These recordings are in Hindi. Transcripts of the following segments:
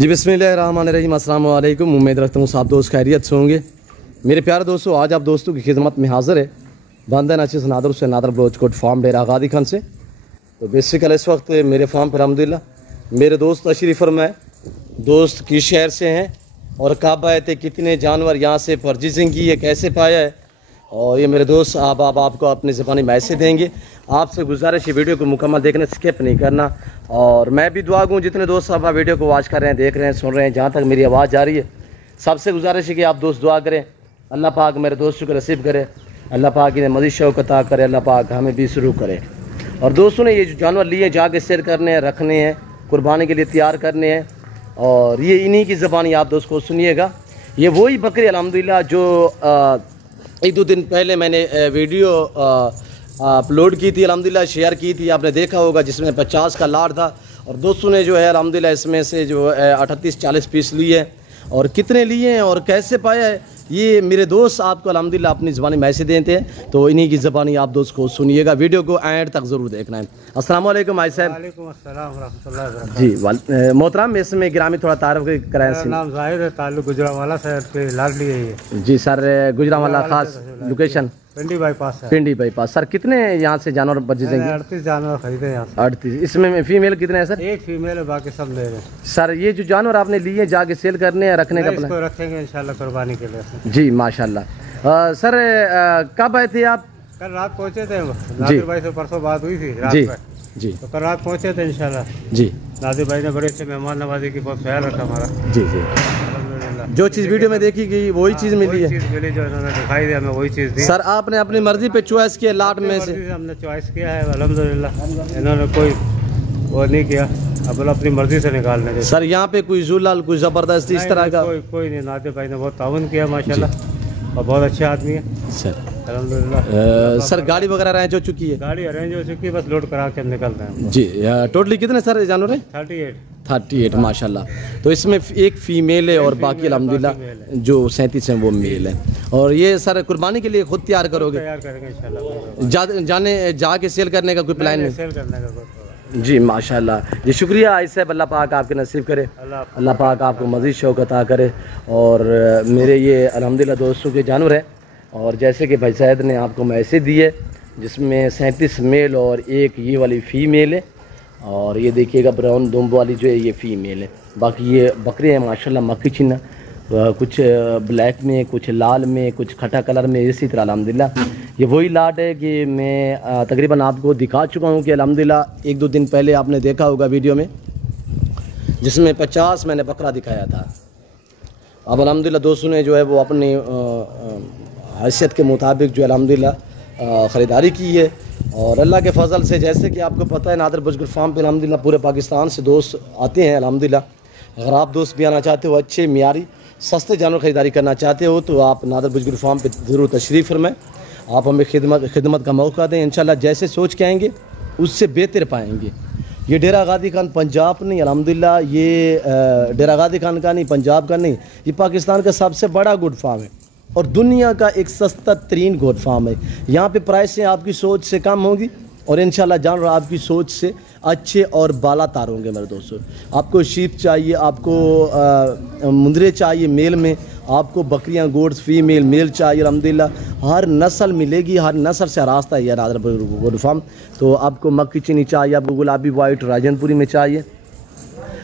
जी बिस्मिल्लाहिर्रहमानिर्रहीम, अस्सलाम वालेकुम। उम्मीद रखता हूँ सब दोस्त खैरियत से होंगे। मेरे प्यारे दोस्तों, आज आप दोस्तों की खिदमत में हाज़िर है बंदन अच्छे नादर से नादर बलोचकोट फार्म डेरा गादी खान से। तो बेसिकल इस वक्त मेरे फार्म पर अल्हम्दुलिल्लाह मेरे दोस्त तशरीफ़ फरमाए, दोस्त किस शहर से हैं और कब आए थे, कितने जानवर यहाँ से परचेजिंग की है, कैसे पाया है, और ये मेरे दोस्त आपको अपनी ज़बानी मैसेज देंगे। आपसे गुजारिश है वीडियो को मुकम्मल देखना, स्किप नहीं करना। और मैं भी दुआ दूँ जितने दोस्त आप वीडियो को वॉच कर रहे हैं, देख रहे हैं, सुन रहे हैं, जहाँ तक मेरी आवाज़ जा रही है, सबसे गुजारिश है कि आप दोस्त दुआ करें। अल्लाह पाक मेरे दोस्तों को नसीब करे, अल्लाह पाक इन्हें मज़ीद शौक़ अता करे, अल्लाह पाक हमें भी शुरू करे। और दोस्तों ने ये जो जानवर लिए जाके सेल करने हैं, रखने हैं, कुर्बानी के लिए तैयार करने हैं, और ये इन्हीं की ज़बानी आप दोस्त को सुनिएगा। ये वही बकरी अल्हम्दुलिल्लाह जो एक दो दिन पहले मैंने वीडियो अपलोड की थी, अल्हम्दुलिल्लाह शेयर की थी, आपने देखा होगा, जिसमें 50 का लाट था। और दोस्तों ने जो है अल्हम्दुलिल्लाह इसमें से जो 38-40 पीस लिए हैं, और कितने लिए हैं और कैसे पाया है, ये मेरे दोस्त आपको अल्हम्दुलिल्लाह अपनी ज़बानी मैसेज देते हैं। तो इन्हीं की ज़बानी आप दोस्त को सुनिएगा, वीडियो को एंड तक ज़रूर देखना है। अस्सलाम वालेकुम भाई साहब। वालेकुम अस्सलाम रहमतुल्लाहि व बरकातहू। जी मोहतरम, इसमें गिरामी थोड़ा तारुफ कराएं। मेरा नाम जाहिर है, ताल्लुक गुजरांवाला शहर के लाडली है ये। जी सर, गुजरांवाला खास लोकेशन पिंडी बाईपास है। पिंडी बाईपास। सर कितने यहाँ से जानवर परचेजिंग? 38 जानवर खरीदे यहाँ से। 38। इसमें फीमेल कितने हैं सर? एक फीमेल है, बाकी सब ले रहे। सर ये जो जानवर आपने लिए जाके सेल करने या रखने का इसको रखेंगे इंशाल्लाह कुर्बानी के लिए। जी माशाल्लाह। सर कब आए थे आप? कल रात पहुँचे थे, नादिर भाई से परसों बात हुई थी रात में। जी तो कल रात पहुँचे थे इंशाल्लाह। जी नादिर भाई ने बड़े अच्छे मेहमान नवाजी की बहुत ख्याल रखा हमारा। जी जी, जो चीज़ वीडियो में देखी गई वही चीज़ मिली है। चीज़ मिली जो इन्होंने दिखाई दी, हमें वही चीज़ दी। सर आपने अपनी मर्जी पे चॉइस किया लाट में से? हमने चॉइस किया है अल्हम्दुलिल्लाह, इन्होंने कोई वो नहीं किया, अब अपनी मर्जी से निकालने दे। सर यहाँ पे कोई जुलाल, कोई ज़बरदस्ती इस तरह का? कोई नहीं, नादिर भाई ने बहुत ताउन किया माशाल्लाह, और बहुत अच्छे आदमी है सर अल्हम्दुलिल्लाह। सर गाड़ी वगैरह अरेंज हो चुकी है? गाड़ी अरेंज हो चुकी है, बस लोड करा के निकल रहे हैं। जी टोटली कितने सर जानवर हैं? 38 माशाल्लाह। तो इसमें एक फीमेल है और बाकी अल्हम्दुलिल्लाह जो 37 हैं वो मेल है। और ये सर कुर्बानी के लिए खुद तैयार करोगे? तैयार करेंगे इंशाल्लाह। जाके सेल करने का कोई प्लान नहीं? सेल करने का जी माशाल्लाह। जी शुक्रिया आयशा, अल्लाह पाक आपके नसीब करे, अल्लाह पाक आपको मज़ीद शौक़ अता करे। और मेरे ये अल्हम्दुलिल्लाह दोस्तों के जानवर है, और जैसे कि भाई साहब ने आपको मैसेज दी है, जिसमें 37 मेल और एक ये वाली फ़ीमेल है। और ये देखिएगा ब्राउन दुम्ब वाली जो है ये फ़ीमेल है। बाकी ये बकरे हैं माशाल्लाह मक्खी चिन्ह, कुछ ब्लैक में, कुछ लाल में, कुछ खटा कलर में, इसी तरह अल्हम्दुलिल्लाह। ये वही लाट है कि मैं तकरीबन आपको दिखा चुका हूँ कि अल्हम्दुलिल्लाह एक दो दिन पहले आपने देखा होगा वीडियो में, जिसमें 50 मैंने बकरा दिखाया था। अब अल्हम्दुलिल्लाह दोस्तों ने जो है वो अपनी हैसियत के मुताबिक जो अल्हम्दुलिल्लाह ख़रीदारी की है। और अल्लाह के फ़ज़ल से, जैसे कि आपको पता है, नादर बजगुर फार्म पे अल्हम्दुलिल्लाह पूरे पाकिस्तान से दोस्त आते हैं अल्हम्दुलिल्लाह। अगर आप दोस्त भी आना चाहते हो, अच्छे मियारी सस्ते जानवर ख़रीदारी करना चाहते हो, तो आप नादर बजगुर फार्म पे ज़रूर तशरीफ़ फरमाएं। आप हमें खिदमत का मौका दें, इंशाल्लाह जैसे सोच के आएँगे उससे बेहतर पाएँगे। ये डेरा गादी खान पंजाब नहीं, अल्हम्दुलिल्लाह ये डेरा गादी खान का नहीं, पंजाब का नहीं, ये पाकिस्तान का सबसे बड़ा गुड फार्म है और दुनिया का एक सस्ता तरीन गोट फार्म है। यहाँ पे प्राइसें आपकी सोच से कम होंगी और इंशाल्लाह जानवर आपकी सोच से अच्छे और बाला तार होंगे। मेरे दोस्तों, आपको शीप चाहिए, आपको मुंदरे चाहिए मेल में, आपको बकरियां गोट्स फीमेल मेल चाहिए, अल्हम्दुलिल्लाह हर नस्ल मिलेगी, हर नस्ल से रास्ता है नादर गोट फार्म। तो आपको मक्की चीनी चाहिए, आपको गुलाबी वाइट राजनपुरी में चाहिए,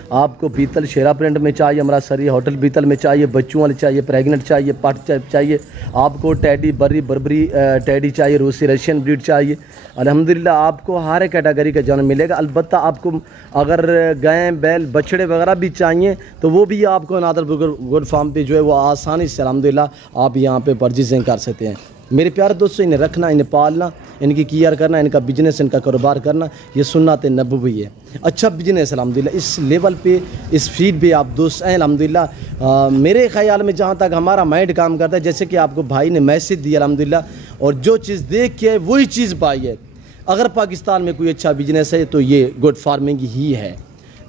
आपको पीतल शेरा प्रिंट में चाहिए, अमृतसरी होटल पीतल में चाहिए, बच्चों वाले चाहिए, प्रेग्नेंट चाहिए, पट चाहिए, आपको टैडी बर्बरी टैडी चाहिए, रूसी रशियन ब्रीड चाहिए। अल्हम्दुलिल्लाह आपको हर कैटेगरी का जानवर मिलेगा। अलबत्ता आपको अगर गाय बैल बछड़े वगैरह भी चाहिए तो वो भी आपको नादर गुड फार्म पे जो है वो आसानी से अल्हम्दुलिल्लाह आप यहाँ पे परचेजिंग कर सकते हैं। मेरे प्यारे दोस्तों, इन्हें रखना, इन्हें पालना, इनकी केयर करना, इनका बिजनेस, इनका कारोबार करना, ये सुन्नत नबवी है। अच्छा बिजनेस अल्हम्दुलिल्लाह इस लेवल पे, इस फील्ड पे आप दोस्त हैं अल्हम्दुलिल्लाह। मेरे ख्याल में जहाँ तक हमारा माइंड काम करता है, जैसे कि आपको भाई ने मैसेज दिया अल्हम्दुलिल्लाह, और जो चीज़ देख के वही चीज़ पाई है। अगर पाकिस्तान में कोई अच्छा बिजनेस है तो ये गुड फार्मिंग ही है।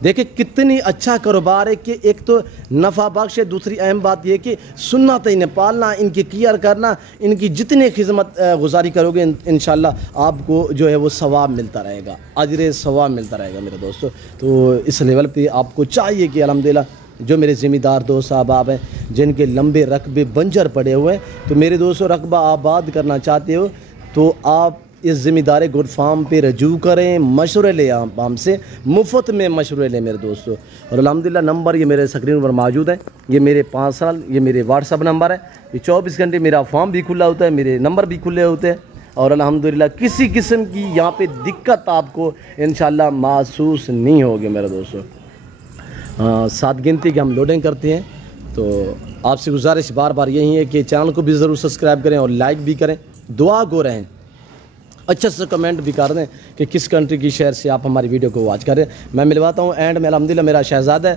देखिए कितनी अच्छा कारोबार है कि एक तो नफ़ा बख्श है, दूसरी अहम बात यह कि सुन्नत इन्हें पालना, इनकी केयर करना, इनकी जितनी खिदमत गुजारी करोगे इंशाल्लाह आपको जो है वो सवाब मिलता रहेगा, अजर सवाब मिलता रहेगा मेरे दोस्तों। तो इस लेवल पे आपको चाहिए कि अल्हम्दुलिल्लाह जो मेरे ज़िम्मेदार दोस्त साहब हैं जिनके लंबे रकबे बंजर पड़े हुए हैं, तो मेरे दोस्तों रकबा आबाद करना चाहते हो तो आप इस ज़िम्मेदार गुड फार्म पे रजू करें, मशवरे ले आप हमसे, मुफ्त में मशवरे लें मेरे दोस्तों। और अल्हम्दुलिल्लाह नंबर ये मेरे स्क्रीन पर मौजूद है, ये मेरे 5 साल, ये मेरे व्हाट्सअप नंबर है, ये 24 घंटे मेरा फॉर्म भी खुला होता है, मेरे नंबर भी खुले होते हैं। और अल्हम्दुलिल्लाह किसी किस्म की यहाँ पे दिक्कत आपको इंशाल्लाह महसूस नहीं होगी मेरे दोस्तों। 7 गिनती की हम लोडिंग करते हैं, तो आपसे गुजारिश बार बार यही है कि चैनल को भी ज़रूर सब्सक्राइब करें और लाइक भी करें, दुआ गो रहें, अच्छे से कमेंट भी कर दें कि किस कंट्री की शहर से आप हमारी वीडियो को वॉच करें। मैं मिलवाता हूँ एंड में अल्हम्दुलिल्लाह मेरा शहज़ादा है,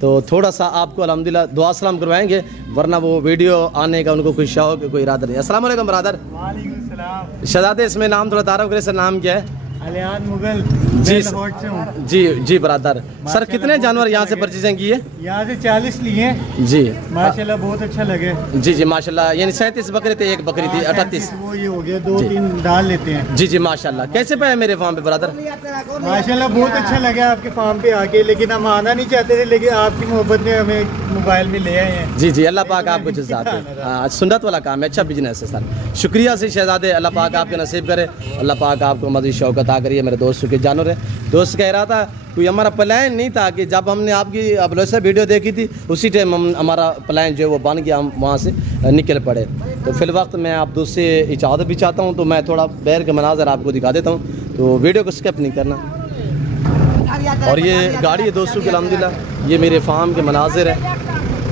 तो थोड़ा सा आपको अल्हम्दुलिल्लाह दुआ सलाम करवाएंगे, वरना वो वीडियो आने का उनको कोई शौक कोई इरादा नहीं। अस्सलाम वालेकुम ब्रदर। वालेकुम सलाम। शहज़ादे इसमें नाम थोड़ा तारुफ करें सर, नाम क्या है? अलियान मुगल जी जी जी ब्रदर। सर कितने जानवर यहाँ से परचेजिंग किए? यहाँ से 40 लिए जी माशाल्लाह, बहुत अच्छा लगे। जी जी माशाल्लाह, यानी 37 बकरे थे, एक बकरी थी 38, वो ये हो गया 2-3 डाल लेते हैं। जी जी माशाल्लाह। कैसे पे है मेरे फार्म पे ब्रदर? माशाल्लाह बहुत अच्छा लगा आपके फार्म पे आके, लेकिन हम आना नहीं चाहते थे, लेकिन आपकी मोहब्बत ने हमें मोबाइल में ले आए हैं। जी जी अल्लाह पाक आपको जज़ात दे। हाँ सुन्नत वाला काम है, अच्छा बिजनेस है सर। शुक्रिया से शहज़ादे, अल्लाह पाक आपके नसीब करे, अल्लाह पाक आपको मज़ीद शौकत आ करिए। मेरे दोस्तों के जानवर है, दोस्त कह रहा था कोई हमारा प्लान नहीं था कि जब हमने आपकी अबलोसा वीडियो देखी थी उसी टाइम हमारा प्लान जो है वो बन गया, हम वहाँ से निकल पड़े। तो फिल वक्त मैं आप दोस्त से इजाज़त भी चाहता हूँ, तो मैं थोड़ा बैर के मनाजर आपको दिखा देता हूँ, तो वीडियो को स्किप नहीं करना। और ये गाड़ी है दोस्तों की अल्हम्दुलिल्लाह, ये मेरे फार्म के मनाजिर है,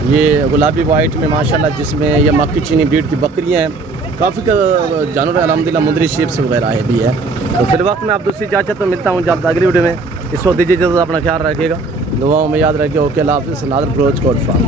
ये गुलाबी वाइट में माशाल्लाह, जिसमें ये मक्की चीनी ब्रीड की बकरियाँ हैं, काफ़ी जानवर अल्हम्दुलिल्लाह, मुंदरी शेप्स वगैरह है भी है। तो फिर वक्त में आप दूसरी इजाज़त तो मिलता हूँ जब अगली वीडियो में। इस वक्त दीजिए इजाज़त, अपना ख्याल रखिएगा, दुआओं में याद रखिए। ओके अल्लाह हाफ़िज़। नादर ब्रोच कोट फार्म।